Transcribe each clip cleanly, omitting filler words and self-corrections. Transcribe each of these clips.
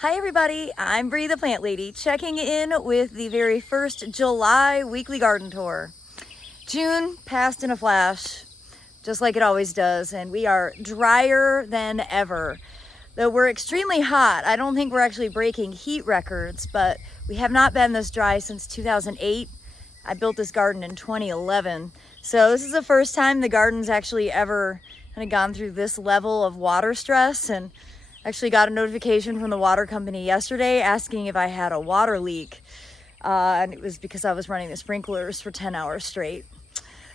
Hi everybody, I'm Bree the Plant Lady, checking in with the very first July weekly garden tour. June passed in a flash, just like it always does, and we are drier than ever. Though we're extremely hot, I don't think we're actually breaking heat records, but we have not been this dry since 2008. I built this garden in 2011, so this is the first time the garden's actually ever kind of gone through this level of water stress. And actually got a notification from the water company yesterday asking if I had a water leak. And it was because I was running the sprinklers for 10 hours straight.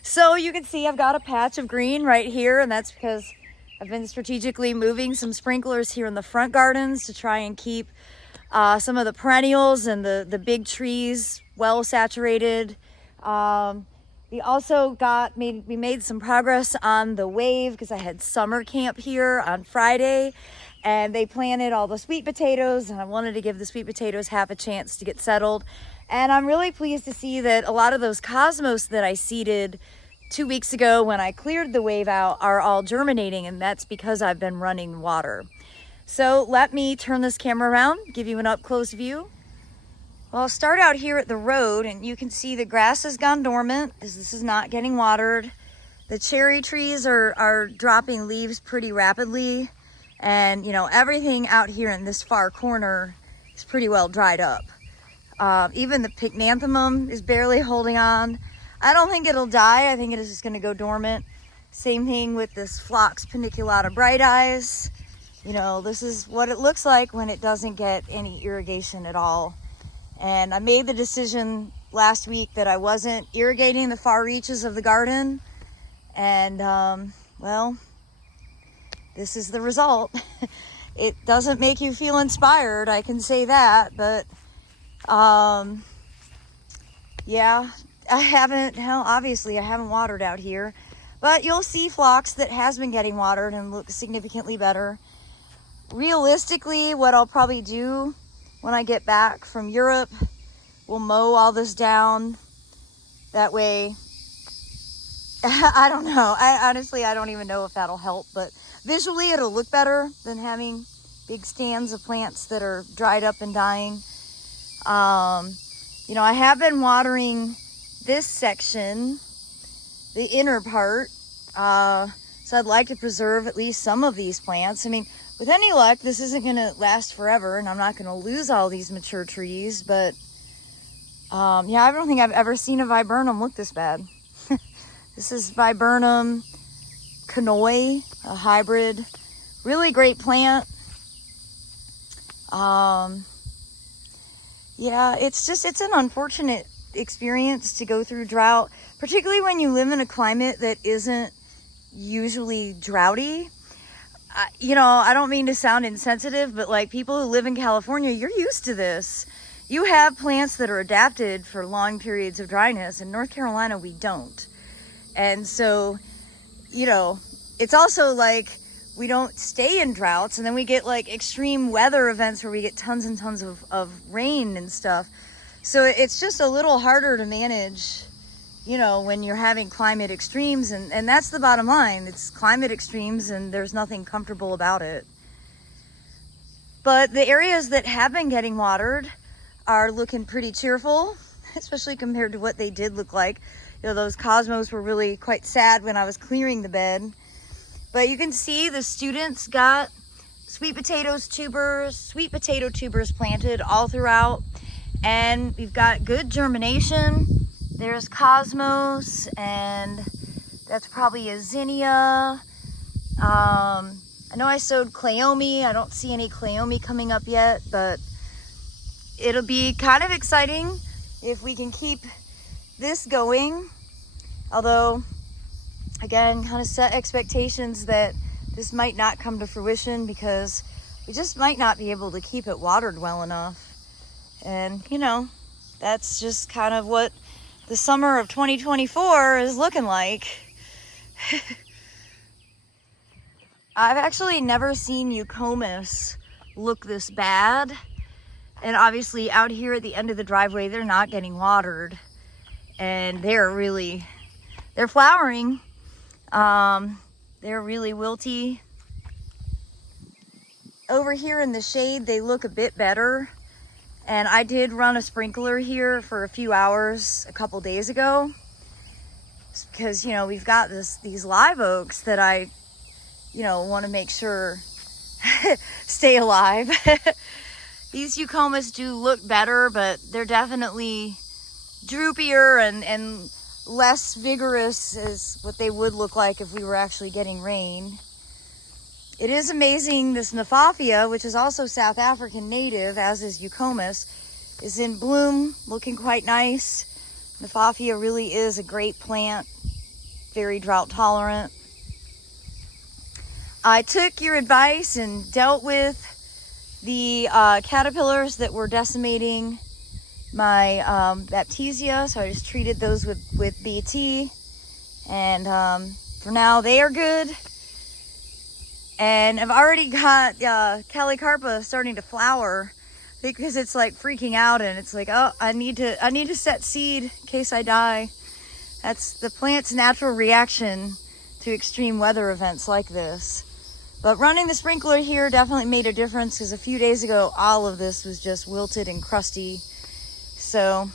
So you can see I've got a patch of green right here, and that's because I've been strategically moving some sprinklers here in the front gardens to try and keep some of the perennials and the big trees well saturated. We also we made some progress on the wave because I had summer camp here on Friday, and they planted all the sweet potatoes, and I wanted to give the sweet potatoes half a chance to get settled. And I'm really pleased to see that a lot of those cosmos that I seeded 2 weeks ago when I cleared the wave out are all germinating, and that's because I've been running water. So let me turn this camera around, give you an up close view. Well, I'll start out here at the road, and you can see the grass has gone dormant because this is not getting watered. The cherry trees are dropping leaves pretty rapidly. And, you know, everything out here in this far corner is pretty well dried up. Even the pycnanthemum is barely holding on. I don't think it'll die. I think it is just going to go dormant. Same thing with this Phlox paniculata bright eyes. You know, this is what it looks like when it doesn't get any irrigation at all. And I made the decision last week that I wasn't irrigating the far reaches of the garden. And, well, this is the result. It doesn't make you feel inspired, I can say that, but yeah, obviously I haven't watered out here, but you'll see phlox that has been getting watered and looks significantly better. Realistically, what I'll probably do when I get back from Europe, we'll mow all this down. That way, I don't know. Honestly, I don't even know if that'll help, but visually it'll look better than having big stands of plants that are dried up and dying. You know, I have been watering this section, the inner part, so I'd like to preserve at least some of these plants. I mean, with any luck, this isn't going to last forever, and I'm not going to lose all these mature trees, but yeah, I don't think I've ever seen a viburnum look this bad. This is viburnum Kanoi, a hybrid, really great plant. Yeah, it's an unfortunate experience to go through drought, particularly when you live in a climate that isn't usually droughty. You know, I don't mean to sound insensitive, but like people who live in California, you're used to this. You have plants that are adapted for long periods of dryness. In North Carolina, we don't. And so, you know, it's also like we don't stay in droughts, and then we get like extreme weather events where we get tons and tons of rain and stuff. So it's just a little harder to manage, you know, when you're having climate extremes, and that's the bottom line. It's climate extremes, and there's nothing comfortable about it. But the areas that have been getting watered are looking pretty cheerful, especially compared to what they did look like. You know, those cosmos were really quite sad when I was clearing the bed. But you can see the students got sweet potato tubers planted all throughout. And we've got good germination. There's cosmos, and that's probably a zinnia. I know I sowed cleome. I don't see any cleome coming up yet, but it'll be kind of exciting if we can keep this going. Although, again, kind of set expectations that this might not come to fruition because we just might not be able to keep it watered well enough. And, you know, that's just kind of what the summer of 2024 is looking like. I've actually never seen eucomis look this bad. And obviously out here at the end of the driveway, they're not getting watered. And they're flowering. They're really wilty. over here in the shade, they look a bit better. And I did run a sprinkler here for a few hours a couple days ago. Because, you know, we've got these live oaks that I, you know, want to make sure stay alive. These eucomas do look better, but they're definitely droopier and less vigorous as what they would look like if we were actually getting rain. It is amazing, this Nephafia, which is also South African native, as is eucomis, is in bloom, looking quite nice. Nephafia really is a great plant, very drought tolerant. I took your advice and dealt with the caterpillars that were decimating my Baptisia, so I just treated those with BT, and for now they are good. And I've already got Calicarpa starting to flower because it's like freaking out, and it's like, oh, I need to set seed in case I die. That's the plant's natural reaction to extreme weather events like this. But running the sprinkler here definitely made a difference, because a few days ago all of this was just wilted and crusty. So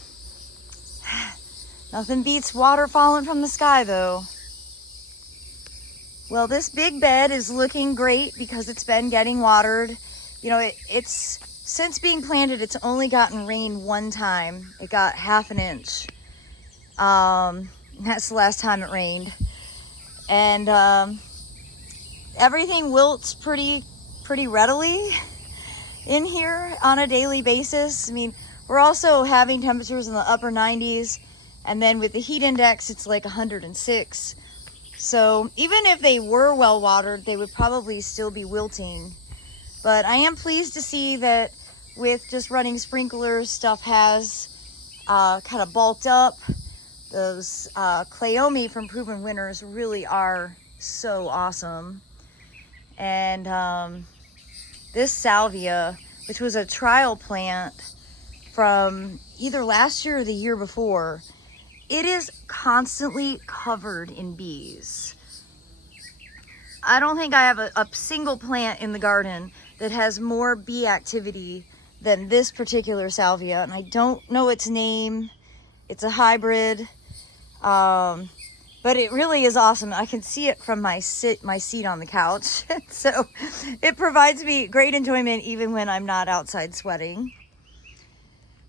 nothing beats water falling from the sky though. Well, this big bed is looking great because it's been getting watered. You know, it's since being planted, it's only gotten rain one time. It got half an inch. That's the last time it rained. And everything wilts pretty readily in here on a daily basis. I mean, we're also having temperatures in the upper 90s, and then with the heat index, it's like 106. So even if they were well watered, they would probably still be wilting. But I am pleased to see that with just running sprinklers, stuff has kind of bulked up. Those Cleome from Proven Winners really are so awesome. And this salvia, which was a trial plant from either last year or the year before, it is constantly covered in bees. I don't think I have a single plant in the garden that has more bee activity than this particular salvia, and I don't know its name. It's a hybrid, but it really is awesome. I can see it from my seat on the couch. So it provides me great enjoyment even when I'm not outside sweating.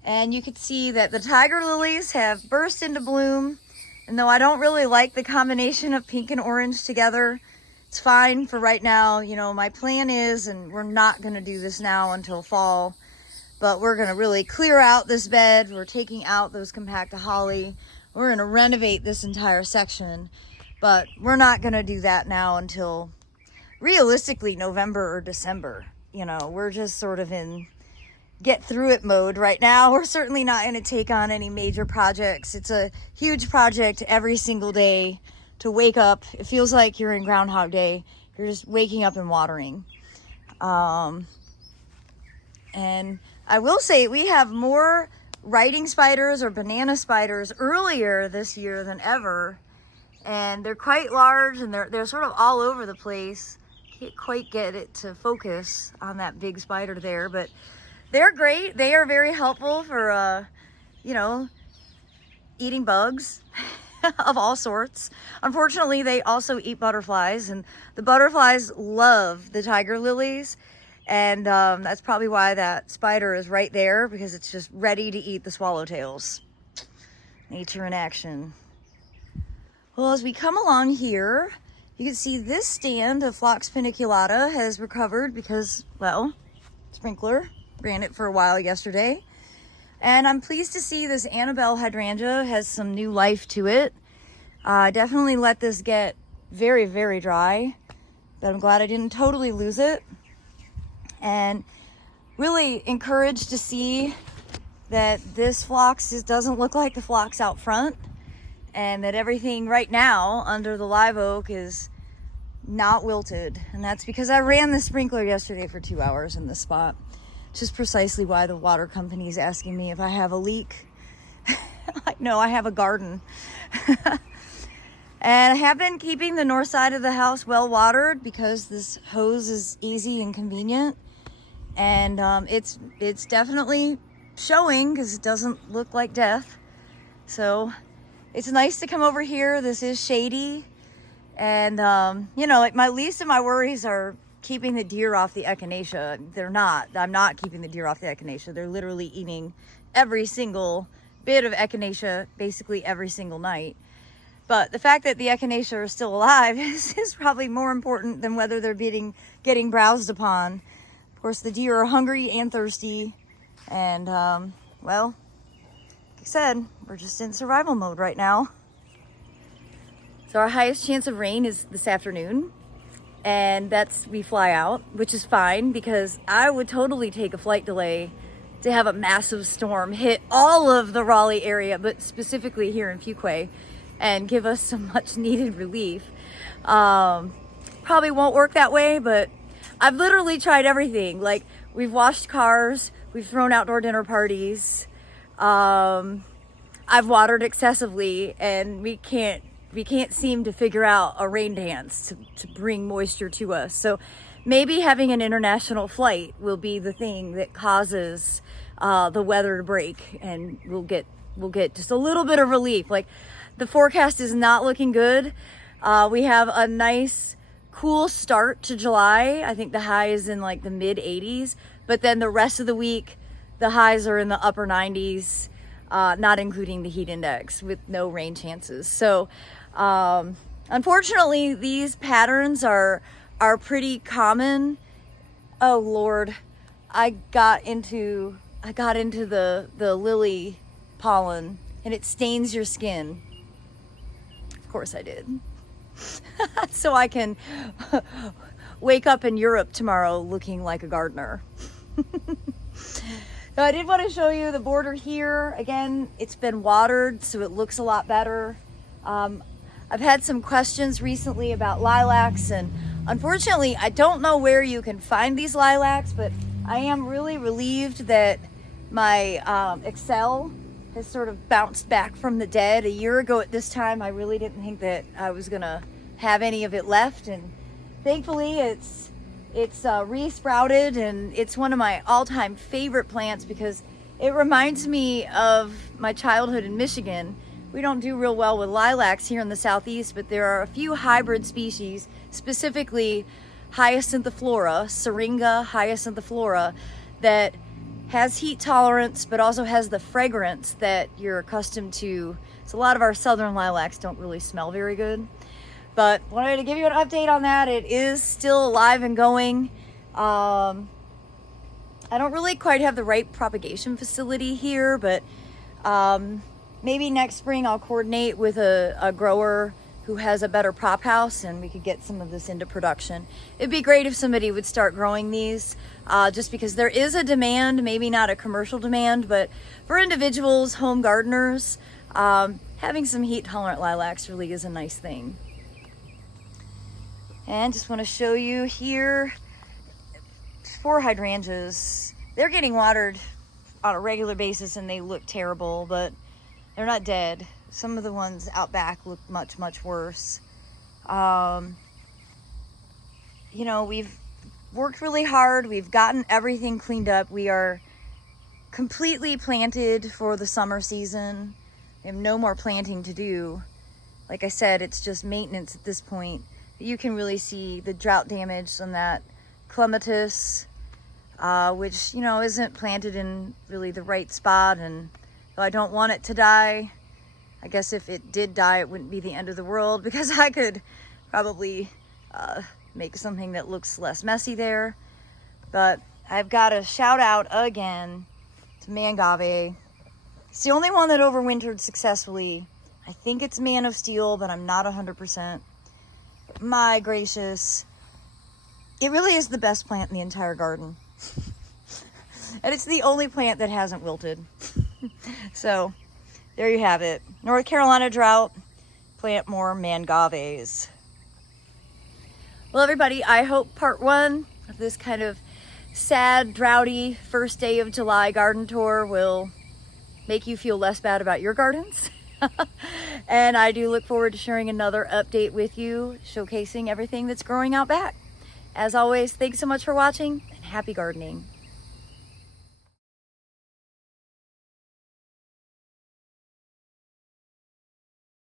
And you can see that the tiger lilies have burst into bloom. And though I don't really like the combination of pink and orange together, it's fine for right now. You know, my plan is, and we're not going to do this now until fall, but we're going to really clear out this bed. We're taking out those compacta holly. We're going to renovate this entire section, but we're not going to do that now until realistically November or December. You know, we're just sort of in get through it mode right now. We're certainly not going to take on any major projects. It's a huge project every single day to wake up. It feels like you're in Groundhog Day. You're just waking up and watering. And I will say we have more writing spiders or banana spiders earlier this year than ever. And they're quite large, and they're sort of all over the place. Can't quite get it to focus on that big spider there, but they're great. They are very helpful for, you know, eating bugs of all sorts. Unfortunately, they also eat butterflies, and the butterflies love the tiger lilies. And that's probably why that spider is right there, because it's just ready to eat the swallowtails. Nature in action. Well, as we come along here, you can see this stand of Phlox paniculata has recovered because, well, sprinkler ran it for a while yesterday. And I'm pleased to see this Annabelle hydrangea has some new life to it. Definitely let this get very dry, but I'm glad I didn't totally lose it. And really encouraged to see that this phlox doesn't look like the phlox out front, and that everything right now under the live oak is not wilted. And that's because I ran the sprinkler yesterday for 2 hours in this spot. Which is precisely why the water company is asking me if I have a leak. No, I have a garden. And I have been keeping the north side of the house well watered because this hose is easy and convenient. and it's definitely showing because it doesn't look like death. So it's nice to come over here. This is shady, and you know, like my least of my worries are keeping the deer off the echinacea. I'm not keeping the deer off the echinacea. They're literally eating every single bit of echinacea basically every single night. But the fact that the echinacea are still alive is probably more important than whether they're getting browsed upon. Of course, the deer are hungry and thirsty, and well, like I said, we're just in survival mode right now. So our highest chance of rain is this afternoon, and we fly out, which is fine because I would totally take a flight delay to have a massive storm hit all of the Raleigh area, but specifically here in Fuquay, and give us some much needed relief. Probably won't work that way, but I've literally tried everything. Like, we've washed cars, we've thrown outdoor dinner parties, I've watered excessively, and we can't seem to figure out a rain dance to bring moisture to us. So maybe having an international flight will be the thing that causes the weather to break, and we'll get just a little bit of relief. Like, the forecast is not looking good. We have a nice cool start to July. I think the high is in like the mid 80s, but then the rest of the week the highs are in the upper 90s, not including the heat index, with no rain chances. So unfortunately these patterns are pretty common. Oh Lord, I got into the lily pollen, and it stains your skin. Of course I did. So I can wake up in Europe tomorrow looking like a gardener. So I did want to show you the border here. Again, it's been watered, so it looks a lot better. I've had some questions recently about lilacs, and unfortunately, I don't know where you can find these lilacs, but I am really relieved that my Excel has sort of bounced back from the dead. A year ago at this time, I really didn't think that I was gonna have any of it left, and thankfully it's re-sprouted, and it's one of my all-time favorite plants because it reminds me of my childhood in Michigan. We don't do real well with lilacs here in the southeast, but there are a few hybrid species, specifically hyacinthiflora, Syringa hyacinthiflora, that has heat tolerance but also has the fragrance that you're accustomed to. So a lot of our southern lilacs don't really smell very good, but wanted to give you an update on that. It is still alive and going. I don't really quite have the right propagation facility here, but maybe next spring I'll coordinate with a grower who has a better prop house, and we could get some of this into production. It'd be great if somebody would start growing these, just because there is a demand, maybe not a commercial demand, but for individuals, home gardeners, having some heat tolerant lilacs really is a nice thing. And just want to show you here, 4 hydrangeas. They're getting watered on a regular basis and they look terrible, but they're not dead. Some of the ones out back look much, much worse. You know, we've worked really hard. We've gotten everything cleaned up. We are completely planted for the summer season. We have no more planting to do. Like I said, it's just maintenance at this point. You can really see the drought damage on that clematis, which, you know, isn't planted in really the right spot. And though I don't want it to die, I guess if it did die, it wouldn't be the end of the world, because I could probably make something that looks less messy there. But I've got to shout out again to Mangave. It's the only one that overwintered successfully. I think it's Man of Steel, but I'm not 100%. My gracious. It really is the best plant in the entire garden. And it's the only plant that hasn't wilted. So there you have it. North Carolina drought, plant more mangaves. Well, everybody, I hope part 1 of this kind of sad, droughty first day of July garden tour will make you feel less bad about your gardens. And I do look forward to sharing another update with you, showcasing everything that's growing out back. As always, thanks so much for watching, and happy gardening.